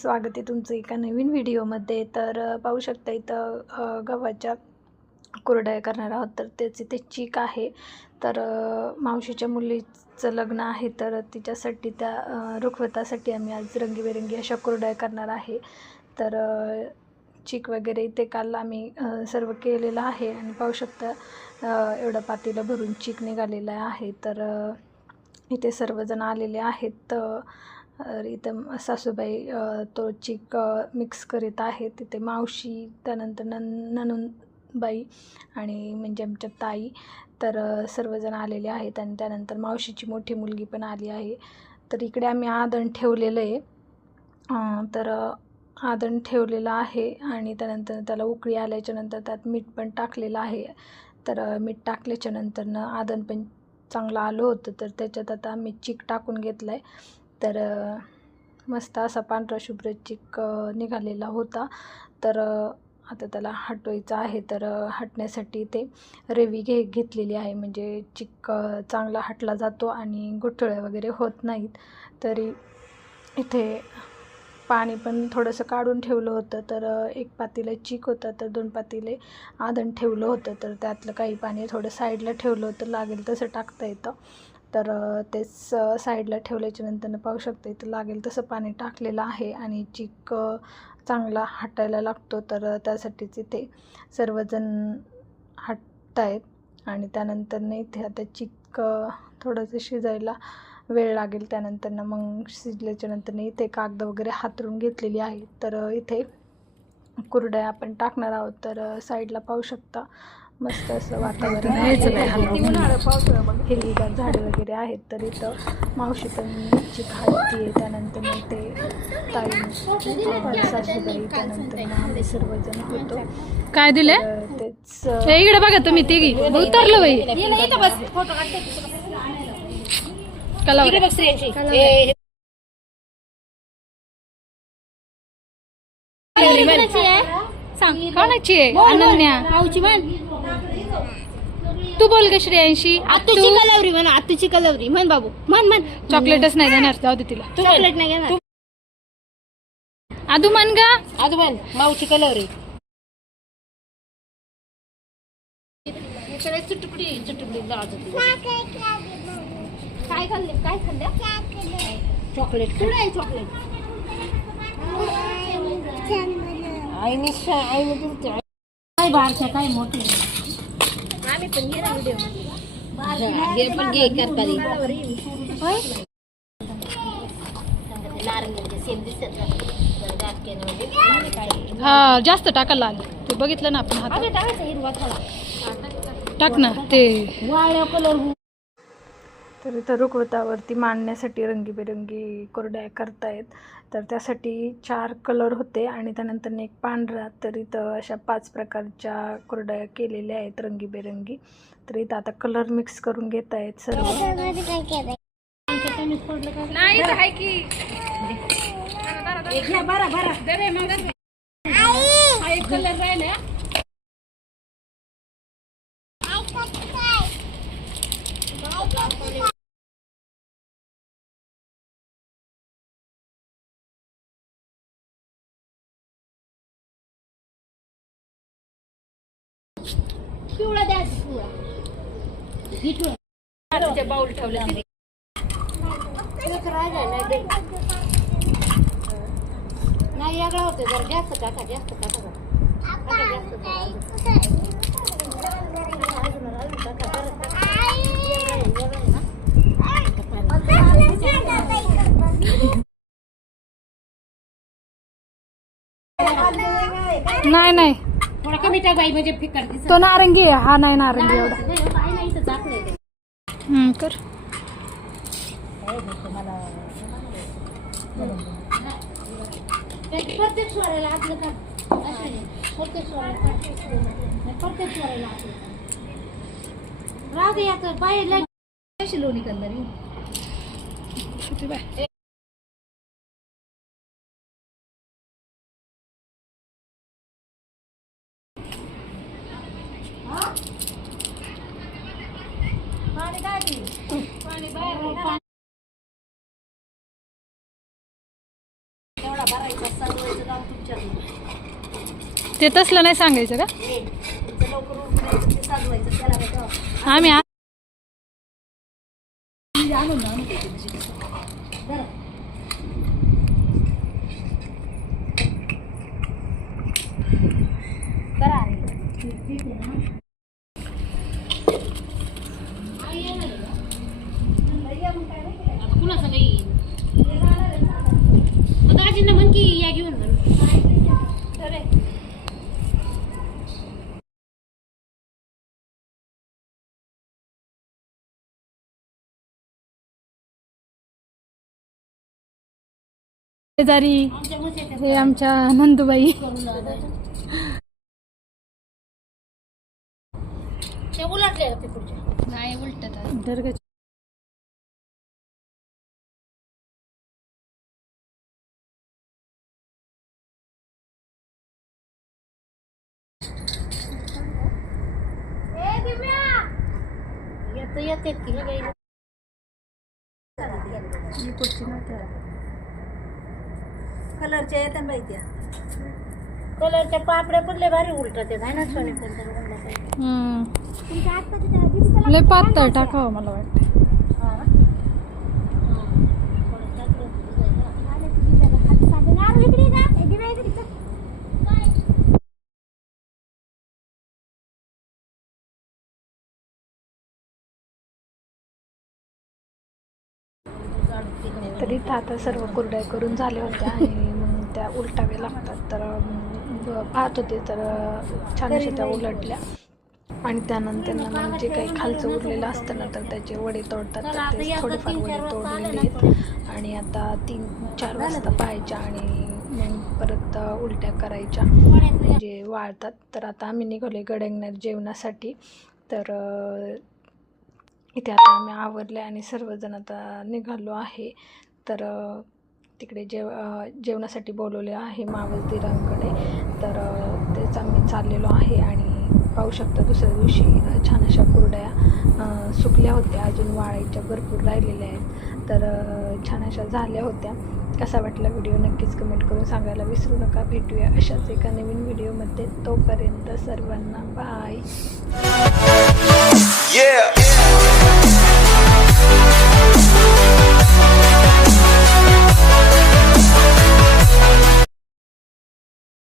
स्वागत आहे तुमचं एका नवीन व्हिडिओमध्ये. तर पाहू शकता इथं गव्हाच्या कुरडया करणार आहोत. तर त्याची ते चीक आहे. तर मावशीच्या मुलीचं लग्न आहे. तर तिच्यासाठी त्या रुखवतासाठी आम्ही आज रंगीबेरंगी अशा कुरडया करणार आहे. तर चीक वगैरे इथे काल आम्ही सर्व केलेलं आहे. आणि पाहू शकता एवढं पातीला भरून चीक निघालेलं आहे. तर इथे सर्वजण आलेले आहेत. इथं सासूबाई तो चिक मिक्स करीत आहेत. तिथे मावशी त्यानंतर नन ननंदबाई आणि म्हणजे आमच्या ताई. तर सर्वजण आलेले आहेत आणि त्यानंतर मावशीची मोठी मुलगी पण आली आहे. तर इकडे आम्ही आदण ठेवलेलं आहे. तर आदण ठेवलेलं आहे आणि त्यानंतर त्याला उकळी आल्याच्यानंतर त्यात मीठ पण टाकलेलं आहे. तर मीठ टाकल्याच्यानंतरनं आदण पण चांगलं आलं होतं. तर त्याच्यात आता आम्ही चीक टाकून घेतलं आहे तर मस्त असा पांढरा शुभ्र चिक निघालेला होता. तर आता त्याला हटवायचं आहे. तर हटण्यासाठी ते रेवी घे घेतलेली आहे. म्हणजे चिक चांगला हटला जातो आणि गुठळ्या वगैरे होत नाहीत. तरी इथे पाणी पण थोडंसं काढून ठेवलं होतं. तर एक पातीला चीक होतं तर दोन पातीले आदण ठेवलं होतं. तर त्यातलं काही पाणी थोडं साईडला ठेवलं होतं. लागेल तसं टाकता येतं. तर तेच साईडला ठेवल्याच्या नंतरनं पाहू शकता इथं लागेल तसं पाणी टाकलेलं आहे आणि चिक चांगला हटायला लागतो. तर त्यासाठीच इथे सर्वजण हटतायत आणि त्यानंतरनं इथे आता चिक थोडंसं शिजायला वेळ लागेल. त्यानंतरनं मग शिजल्याच्या नंतरनं इथे कागद वगैरे हातरून घेतलेली आहे. तर इथे कुरड्या आपण टाकणार आहोत. तर साईडला पाहू शकता. मस्त असं वातावरण आहे. हिरवीगार झाडे वगैरे आहेत तर इथं मावशी पण चिक हाडती त्यानंतर मग ते ताई सासूबाई त्यानंतर आम्ही सर्वजण होतो. काय दिले? तेच हे इकडे बघा तुम्ही तिघी. उतरलो बाई. सांग कोणाची आहे? अनन्या. तू बोल ग श्रेयांशी. आतूची कलवरी म्हण आतूची कलवरी. म्हण बाबू म्हण म्हण. चॉकलेटच नाही देणार जाऊ दे तिला. चॉकलेट नाही घेणार आदू म्हण ग. आजू म्हण माऊची कलवरी. काय खाल्ले काय खाल्ले? Chocolate chocolate. आईने आईने काय बारच्या काय मोठे? आम्ही पण ना व्हिडिओ घे पण घे कर कधी नारंगाचे सेम दिसत हा जास्त टाकायला आलं ते बघितलं ना आपण टाक ना ते. कलर तर इथं रुखवतावरती मांडण्यासाठी रंगीबेरंगी कुरड्या करतायत. तर त्यासाठी चार कलर होते आणि त्यानंतर एक पांढरा. तर इथं अशा पाच प्रकारच्या कुरड्या केलेल्या आहेत रंगीबेरंगी. तर इथं आता कलर मिक्स करून घेत आहेत सर्व पिवळा द्या पिवळा. ही पिवळा ठेवले नाही वेगळा होते जरा. जास्त टाका जास्त टाका. नाही नाही. थोडा कमी टाक बाई म्हणजे फिकर दिसत तो नारंगी आहे हा नाही नारंगी एवढा नाही, बाई नाही आहे. हम्म, कर। ते प्रत्येक स्वराला आतलं का असं नाही. प्रत्येक स्वराला प्रत्येक स्वराला प्रत्येक स्वराला आतलं राहू दे याचं बाहेर कशी लोणी कंदरी ते तसलं नाही सांगायचं का? आम्ही तुमचं लवकर उरकून ते साजवायचं त्याला काय तेव्हा. आम्ही आ- धरा. करा आता कुणाचं नाही मग दाजींना म्हण की या घेऊन म्हण शेजारी हे आमच्या नंदुबाई. नाही उलट येत येते कलरच्या येतात बाई त्या. कलरच्या पापड्या पण लय भारी उलटत आहे ना सोने? कोणत्या लय पातळ टाकावं मला वाटतं. तर इथं आता सर्व कुरड्या करून झाल्या होत्या आणि मग त्या उलटाव्या लागतात. तर पाहत होते तर छान अशा त्या उलटल्या. आणि त्यानंतर मग जे काही खालचं उरलेलं असतं ना तर त्याचे वडे तोडतात. तर ते थोडेफार वडे तोडलेले आहेत. आणि आता तीन चार वाजता पाहायच्या आणि मग परत उलट्या करायच्या. म्हणजे वाळतात. तर आता आम्ही निघालोय गडंगणार जेवणासाठी. तर इथे आता आम्ही आवरले आणि सर्वजण आता निघालो आहे. तर तिकडे जेव जेवणासाठी बोलवले आहे मावसदिरांकडे तर तेच आम्ही चाललेलो आहे आणि पाहू शकता दुसऱ्या दिवशी छान अशा कुरड्या सुकल्या होत्या. अजून वाळायच्या भरपूर राहिलेल्या आहेत. तर छान अशा झाल्या होत्या. कसा वाटला व्हिडिओ नक्कीच कमेंट करून सांगायला विसरू नका. भेटूया अशाच एका नवीन व्हिडिओमध्ये. तोपर्यंत सर्वांना बाय. Yeah.